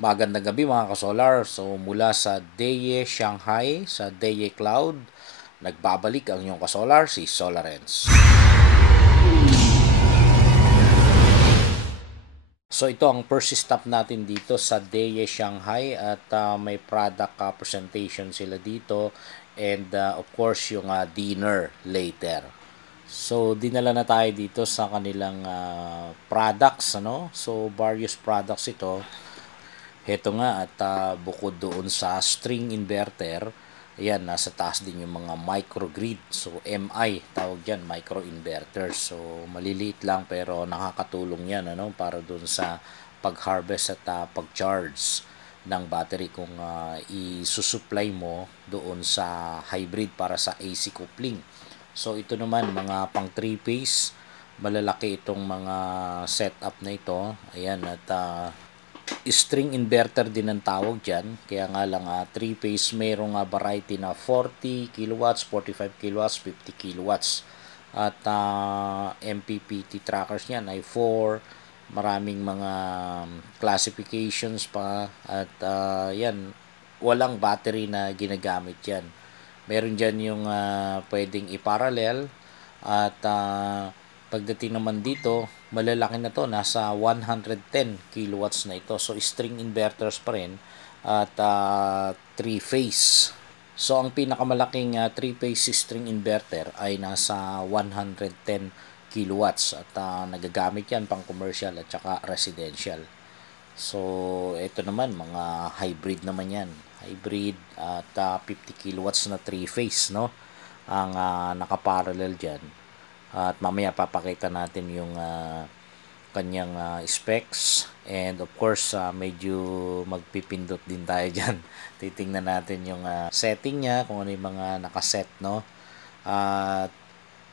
Magandang gabi mga ka-solar. So mula sa DEYE Shanghai, sa DEYE Cloud, nagbabalik ang inyong ka-solar, si Solarens. So ito ang first stop natin dito sa DEYE Shanghai at may product presentation sila dito and of course yung dinner later. So dinala na tayo dito sa kanilang products, ano? So various products ito. Heto nga at bukod doon sa string inverter, ayan, nasa taas din yung mga microgrid. So MI tawag dyan, microinverter. So maliliit lang pero nakakatulong yan, ano, para doon sa pag-harvest at pag-charge ng battery kung isusupply mo doon sa hybrid para sa AC coupling. So ito naman mga pang 3 phase, malalaki itong mga setup na ito. Ayan, at string inverter din ang tawag dyan. Kaya nga lang 3 phase, mayroong variety na 40 kilowatts, 45 kilowatts, 50 kilowatts. At MPPT trackers niyan ay 4. Maraming mga classifications pa. At yan, walang battery na ginagamit yan. Meron dyan yung pwedeng i-parallel. At pagdating naman dito, malalaki na to, nasa 110 kilowatts na ito. So string inverters pa rin at 3 phase. So ang pinakamalaking 3 phase string inverter ay nasa 110 kilowatts at nagagamit yan pang commercial at saka residential. So ito naman mga hybrid naman yan. Hybrid at 50 kilowatts na 3 phase, no? Ang nakaparallel dyan. At mamaya papakita natin yung kanyang specs and of course medyo magpipindot din tayo dyan. Titingnan natin yung setting niya, kung ano yung mga nakaset, no? At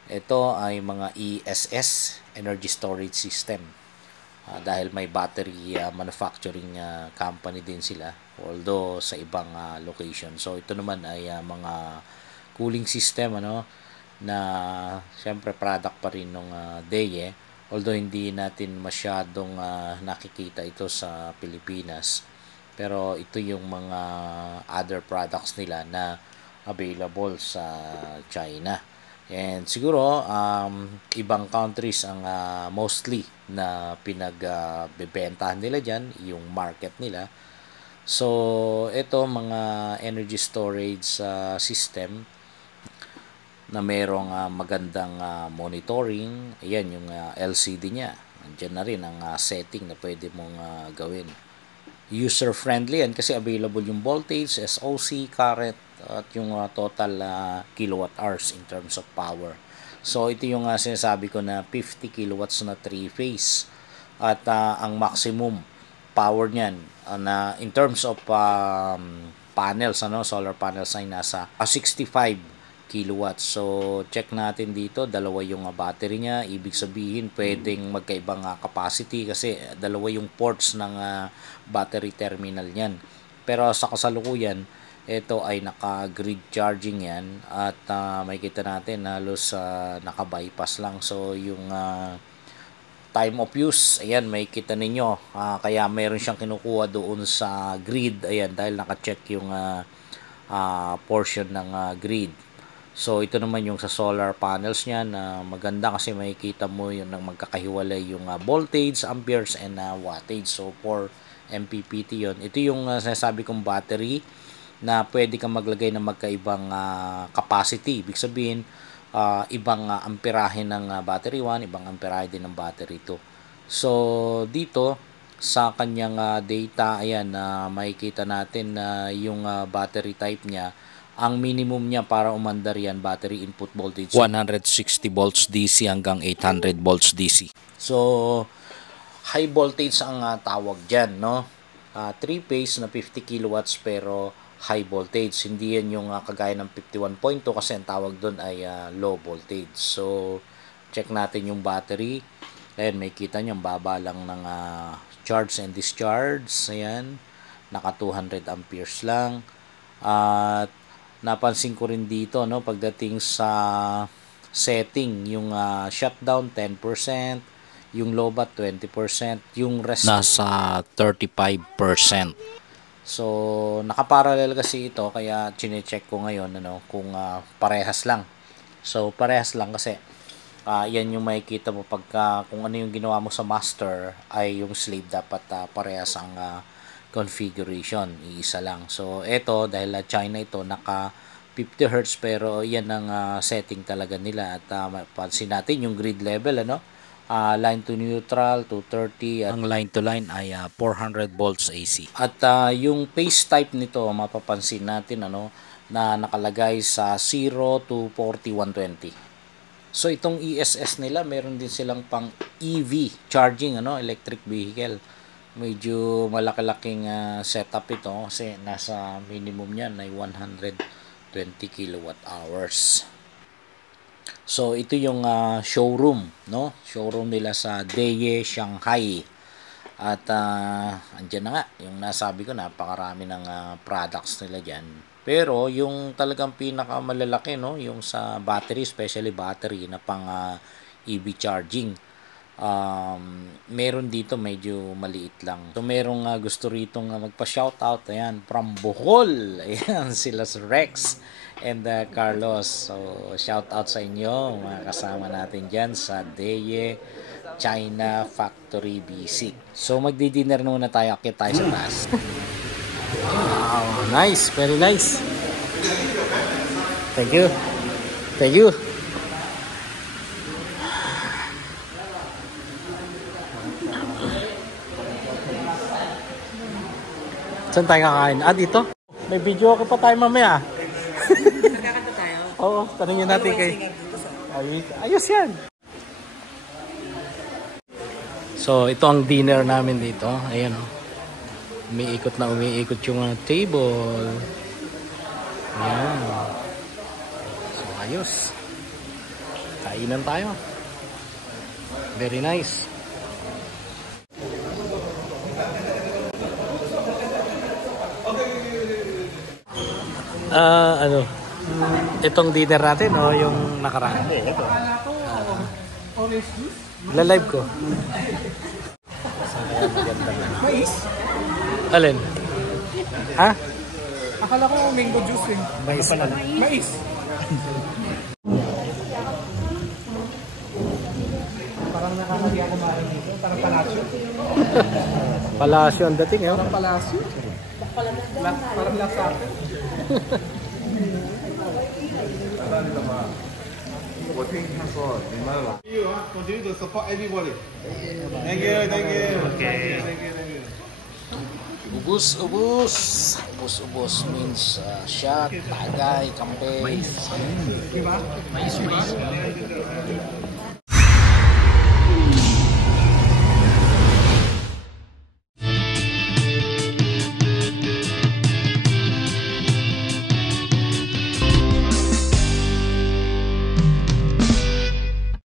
ito ay mga ESS, Energy Storage System. Dahil may battery manufacturing company din sila, although sa ibang location. So ito naman ay mga cooling system, ano, na syempre product pa rin ng DEYE, although hindi natin masyadong nakikita ito sa Pilipinas, pero ito yung mga other products nila na available sa China. And siguro ibang countries ang mostly na pinagbebentahan nila dyan, yung market nila. So ito mga energy storage system na merong magandang monitoring. Ayan yung LCD niya. Andiyan na rin ang setting na pwede mong gawin. User friendly yan kasi available yung voltage, SOC, current at yung total kilowatt hours in terms of power. So ito yung sinasabi ko na 50 kilowatts na 3 phase at ang maximum power niyan na in terms of panels, ano, solar panels ay nasa 65 kilowatts. So check natin dito, dalawa yung battery niya, ibig sabihin pwedeng magkaibang capacity kasi dalawa yung ports ng battery terminal niyan. Pero sa kasalukuyan, ito ay naka-grid charging yan at makikita natin halos naka-bypass lang. So yung time of use, ayan, makikita ninyo, kaya meron siyang kinukuha doon sa grid, ayan, dahil naka-check yung portion ng grid. So ito naman yung sa solar panels niya na maganda kasi makikita mo yung nang magkakahiwalay yung voltage, amperes and wattage. So for MPPT yon. Ito yung sinasabi kong battery na pwede kang maglagay ng magkaibang capacity. Ibig sabihin ibang amperahe ng battery 1, ibang amperahe din ng battery 2. So dito sa kanyang data, ayan, makikita natin na yung battery type niya, ang minimum niya para umandar yan, battery input voltage 160 volts DC hanggang 800 volts DC. So high voltage ang tawag dyan, no? 3 phase na 50 kilowatts pero high voltage. Hindi yan yung kagaya ng 51.2 kasi ang tawag doon ay low voltage. So check natin yung battery. Ayan, may kita nyo, baba lang ng charge and discharge. Ayan, naka 200 amperes lang. At napansin ko rin dito, no, pagdating sa setting, yung shutdown 10%, yung lobat 20%, yung rest nasa 35%. So nakaparallel kasi ito, kaya chine-check ko ngayon kung parehas lang. So parehas lang kasi yan yung makikita mo pagka kung ano yung ginawa mo sa master ay yung slave dapat parehas ang configuration, iisa lang. So ito dahil China ito naka 50 Hz pero yan ang setting talaga nila at pansin natin yung grid level line to neutral 230 at ang line to line ay 400 volts AC. At yung phase type nito mapapansin natin na nakalagay sa 0 to 40 120. So itong ESS nila meron din silang pang EV charging electric vehicle. Medyo malaki-laking setup ito kasi nasa minimum niyan ay 120 kilowatt hours. So ito yung showroom, showroom nila sa Deye, Shanghai. At andyan na nga, yung nasabi ko, napakarami ng products nila diyan. Pero yung talagang pinakamalalaki yung sa battery, especially battery na pang EV charging. Meron dito medyo maliit lang. So merong gusto ritong magpa-shoutout, ayan, from Bohol. Ayan sila si Rex and Carlos. So shout out sa inyo mga kasama natin dyan sa Deye China Factory BC. So magdi-dinner muna tayo, akit tayo sa taas. Wow, nice, very nice. Thank you. Thank you. Saan tayo kakain? Dito? May video ko pa tayo mamaya. Nagkakanta tayo? Oo, tanongin natin kay... Ayos yan! So, ito ang dinner namin dito. Ayan umiikot na umiikot yung table. Ayan. So, ayos. Kainan tayo. Very nice. Itong dinner natin yung nakaraan. Ito. La-live ko. Mais? Alin? Ha? Akala ko mango juice eh. Mais pala. Mais. Parang nakakali ako kumain dito. Parang palasyo. Palasyo ang dating Parang palasyo. Parang lasate. Continue to support everybody. Thank you. Okay. Ubus means shot, tagay, kampe. Diba? Mais.